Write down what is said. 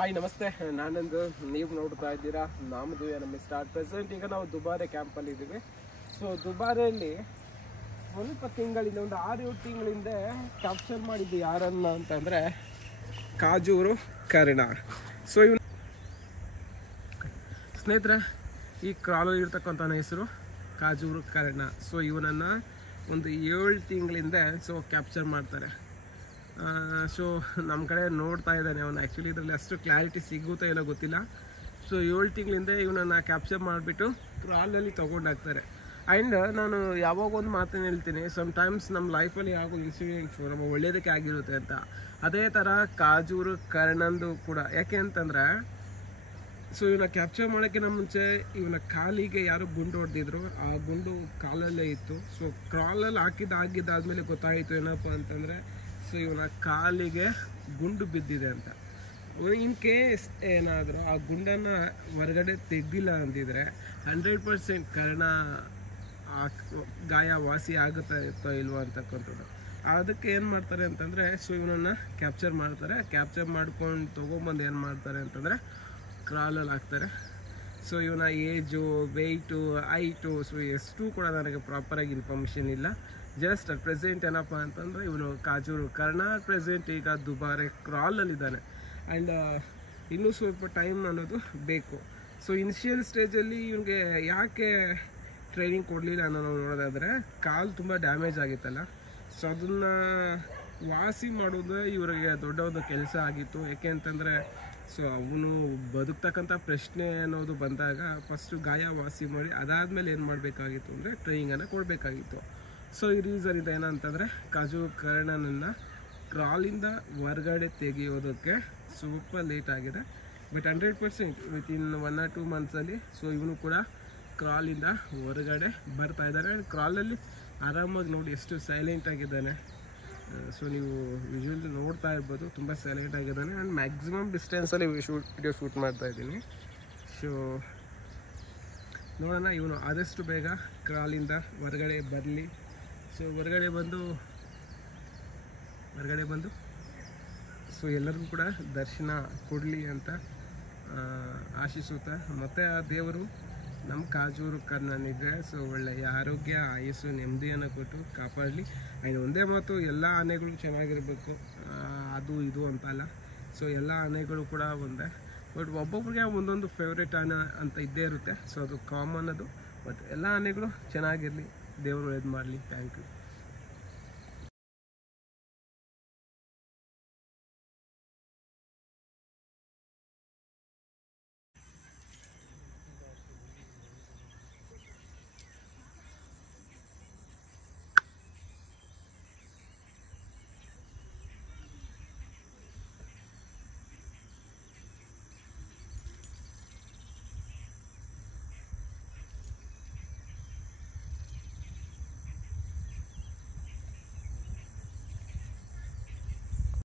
Hi ನಮಸ್ತೆ, ನಾನಂದು ನೀವು ನೋಡ್ತಾ ಇದ್ದೀರಾ ನಮ್ಮದು ನಮ್ಮ ಸ್ಟಾರ್ ಪ್ರೆಸೆಂಟ್. ಈಗ ನಾವು ದುಬಾರೆ ಕ್ಯಾಂಪಲ್ಲಿ ಇದ್ದೀವಿ. ಸೊ ದುಬಾರೆಯಲ್ಲಿ ಸ್ವಲ್ಪ ತಿಂಗಳಿಂದ ಒಂದು 6-7 ತಿಂಗಳಿಂದ ಕ್ಯಾಪ್ಚರ್ ಮಾಡಿದ್ದು ಯಾರನ್ನ ಅಂತಂದರೆ ಕಾಜೂರು ಕರ್ಣ. ಸೊ ಇವನು ಸ್ನೇಹಿತರೆ, ಈ ಕ್ರಾಲಲ್ಲಿ ಇರ್ತಕ್ಕಂಥನ ಹೆಸರು ಕಾಜೂರು ಕರ್ಣ. ಸೊ ಇವನನ್ನು ಒಂದು 7 ತಿಂಗಳಿಂದ ಕ್ಯಾಪ್ಚರ್ ಮಾಡ್ತಾರೆ. ಸೊ ನಮ್ಮ ಕಡೆ ನೋಡ್ತಾ ಇದ್ದಾನೆ ಅವನು. ಆ್ಯಕ್ಚುಲಿ ಇದರಲ್ಲಿ ಅಷ್ಟು ಕ್ಲಾರಿಟಿ ಸಿಗುತ್ತಾ ಏನೋ ಗೊತ್ತಿಲ್ಲ. ಸೊ 7 ತಿಂಗಳಿಂದ ಇವನನ್ನು ಕ್ಯಾಪ್ಚರ್ ಮಾಡಿಬಿಟ್ಟು ಕ್ರಾಲಲ್ಲಿ ತೊಗೊಂಡಾಗ್ತಾರೆ. ಆ್ಯಂಡ್ ನಾನು ಯಾವಾಗ ಒಂದು ಮಾತನ್ನು ಹೇಳ್ತೀನಿ, ಸಮ್ಟೈಮ್ಸ್ ನಮ್ಮ ಲೈಫಲ್ಲಿ ಆಗೋ ಇನ್ಸಿಡೆಂಟ್ಸು ನಮ್ಮ ಒಳ್ಳೆಯದಕ್ಕೆ ಆಗಿರುತ್ತೆ ಅಂತ. ಅದೇ ಥರ ಕಾಜೂರು ಕರ್ಣಂದು ಕೂಡ. ಯಾಕೆ ಅಂತಂದರೆ, ಸೊ ಇವನ್ನ ಕ್ಯಾಪ್ಚರ್ ಮಾಡೋಕ್ಕಿಂತ ಮುಂಚೆ ಇವನ ಕಾಲಿಗೆ ಯಾರು ಗುಂಡು ಹೊಡೆದಿದ್ರು, ಆ ಗುಂಡು ಕಾಲಲ್ಲೇ ಇತ್ತು. ಸೊ ಕ್ರಾಲಲ್ಲಿ ಆಗಿದ್ದಾದಮೇಲೆ ಗೊತ್ತಾಯಿತು ಏನಪ್ಪ ಅಂತಂದರೆ, ಸೊ ಇವನ ಕಾಲಿಗೆ ಗುಂಡು ಬಿದ್ದಿದೆ ಅಂತ. ಇನ್ ಕೇಸ್ ಏನಾದರೂ ಆ ಗುಂಡನ್ನು ಹೊರಗಡೆ ತೆಗ್ದಿಲ್ಲ ಅಂತಿದ್ರೆ 100% ಕರ್ಣ ಆ ಗಾಯ ವಾಸಿ ಆಗುತ್ತಾ ಇತ್ತೋ ಇಲ್ವೋ ಅಂತಕ್ಕಂಥದ್ದು. ಅದಕ್ಕೆ ಏನು ಮಾಡ್ತಾರೆ ಅಂತಂದರೆ, ಸೊ ಇವನನ್ನು ಕ್ಯಾಪ್ಚರ್ ಮಾಡ್ತಾರೆ. ಕ್ಯಾಪ್ಚರ್ ಮಾಡ್ಕೊಂಡು ತೊಗೊಂಬಂದು ಏನು ಮಾಡ್ತಾರೆ ಅಂತಂದರೆ ಕ್ರಾಲಲ್ಲಿ ಹಾಕ್ತಾರೆ. ಸೊ ಇವನ ಏಜು, ವೆಯ್ಟು, ಹೈಟು, ಸೊ ಎಷ್ಟು ಕೂಡ ನನಗೆ ಪ್ರಾಪರಾಗಿ ಇನ್ಫಾರ್ಮೇಷನ್ ಇಲ್ಲ. ಜಸ್ಟ್ ಅಟ್ ಪ್ರೆಸೆಂಟ್ ಏನಪ್ಪ ಅಂತಂದರೆ ಇವನು ಕಾಜೂರು ಕರ್ಣ ಪ್ರೆಸೆಂಟ್ ಈಗ ದುಬಾರೆ ಕ್ರಾಲಲ್ಲಿದ್ದಾನೆ. ಆ್ಯಂಡ್ ಇನ್ನೂ ಸ್ವಲ್ಪ ಟೈಮ್ ಅನ್ನೋದು ಬೇಕು. ಸೊ ಇನಿಷಿಯಲ್ ಸ್ಟೇಜಲ್ಲಿ ಇವನಿಗೆ ಯಾಕೆ ಟ್ರೈನಿಂಗ್ ಕೊಡಲಿಲ್ಲ ಅನ್ನೋ ನೋಡೋದಾದರೆ, ಕಾಲು ತುಂಬ ಡ್ಯಾಮೇಜ್ ಆಗಿತ್ತಲ್ಲ. ಸೊ ಅದನ್ನು ವಾಸಿ ಮಾಡೋದು ಇವರಿಗೆ ದೊಡ್ಡ ಒಂದು ಕೆಲಸ ಆಗಿತ್ತು. ಯಾಕೆ ಅಂತಂದರೆ, ಸೊ ಅವನು ಬದುಕ್ತಕ್ಕಂಥ ಪ್ರಶ್ನೆ ಅನ್ನೋದು ಬಂದಾಗ ಫಸ್ಟು ಗಾಯ ವಾಸಿ ಮಾಡಿ ಅದಾದಮೇಲೆ ಏನು ಮಾಡಬೇಕಾಗಿತ್ತು ಅಂದರೆ ಟ್ರೈನಿಂಗನ್ನು ಕೊಡಬೇಕಾಗಿತ್ತು. ಸೊ ಈ ರೀಸನಿಂದ ಏನಂತಂದರೆ ಕಾಜೂರು ಕರ್ಣನನ್ನು ಕ್ರಾಲಿಂದ ಹೊರಗಡೆ ತೆಗೆಯೋದಕ್ಕೆ ಸ್ವಲ್ಪ ಲೇಟ್ ಆಗಿದೆ. ಬಟ್ 100% ವಿತಿನ್ 1 or 2 ಮಂತ್ಸಲ್ಲಿ ಸೊ ಇವನು ಕೂಡ ಕ್ರಾಲಿಂದ ಹೊರಗಡೆ ಬರ್ತಾ ಇದ್ದಾನೆ. ಆ್ಯಂಡ್ ಕ್ರಾಲಲ್ಲಿ ಆರಾಮಾಗಿ ನೋಡಿ ಎಷ್ಟು ಸೈಲೆಂಟ್ ಆಗಿದ್ದಾನೆ. ಸೊ ನೀವು ವಿಜುವಲ್ ನೋಡ್ತಾ ಇರ್ಬೋದು, ತುಂಬ ಸೈಲೆಂಟ್ ಆಗಿದ್ದಾನೆ. ಆ್ಯಂಡ್ ಮ್ಯಾಕ್ಸಿಮಮ್ ಡಿಸ್ಟೆನ್ಸಲ್ಲಿ ವಿಡಿಯೋ ಶೂಟ್ ಮಾಡ್ತಾ ಇದ್ದೀನಿ. ಸೊ ನೋಡೋಣ ಇವನು ಆದಷ್ಟು ಬೇಗ ಕ್ರಾಲಿಂದ ಹೊರಗಡೆ ಬರಲಿ. ಸೊ ಹೊರಗಡೆ ಬಂದು ಸೊ ಎಲ್ಲರಿಗೂ ಕೂಡ ದರ್ಶನ ಕೊಡಲಿ ಅಂತ ಆಶಿಸುತ್ತಾ, ಮತ್ತು ಆ ದೇವರು ನಮ್ಮ ಕಾಜೂರು ಕರ್ಣನಿಗೆ ಸೊ ಒಳ್ಳೆಯ ಆರೋಗ್ಯ, ಆಯಸ್ಸು, ನೆಮ್ಮದಿಯನ್ನು ಕೊಟ್ಟು ಕಾಪಾಡಲಿ. ಆ್ಯಂಡ್ ಒಂದೇ ಮಾತು, ಎಲ್ಲ ಆನೆಗಳು ಚೆನ್ನಾಗಿರಬೇಕು, ಅದು ಇದು ಅಂತಲ್ಲ. ಸೊ ಎಲ್ಲ ಆನೆಗಳು ಕೂಡ ಒಂದೇ. ಬಟ್ ಒಬ್ಬೊಬ್ರಿಗೆ ಒಂದೊಂದು ಫೇವ್ರೇಟ್ ಆನೆ ಅಂತ ಇದ್ದೇ ಇರುತ್ತೆ. ಸೊ ಅದು ಕಾಮನ್ ಅದು. ಬಟ್ ಎಲ್ಲ ಆನೆಗಳು ಚೆನ್ನಾಗಿರಲಿ, ದೇವರು ಒಳ್ಳೇದು ಮಾಡಲಿ. Thank you.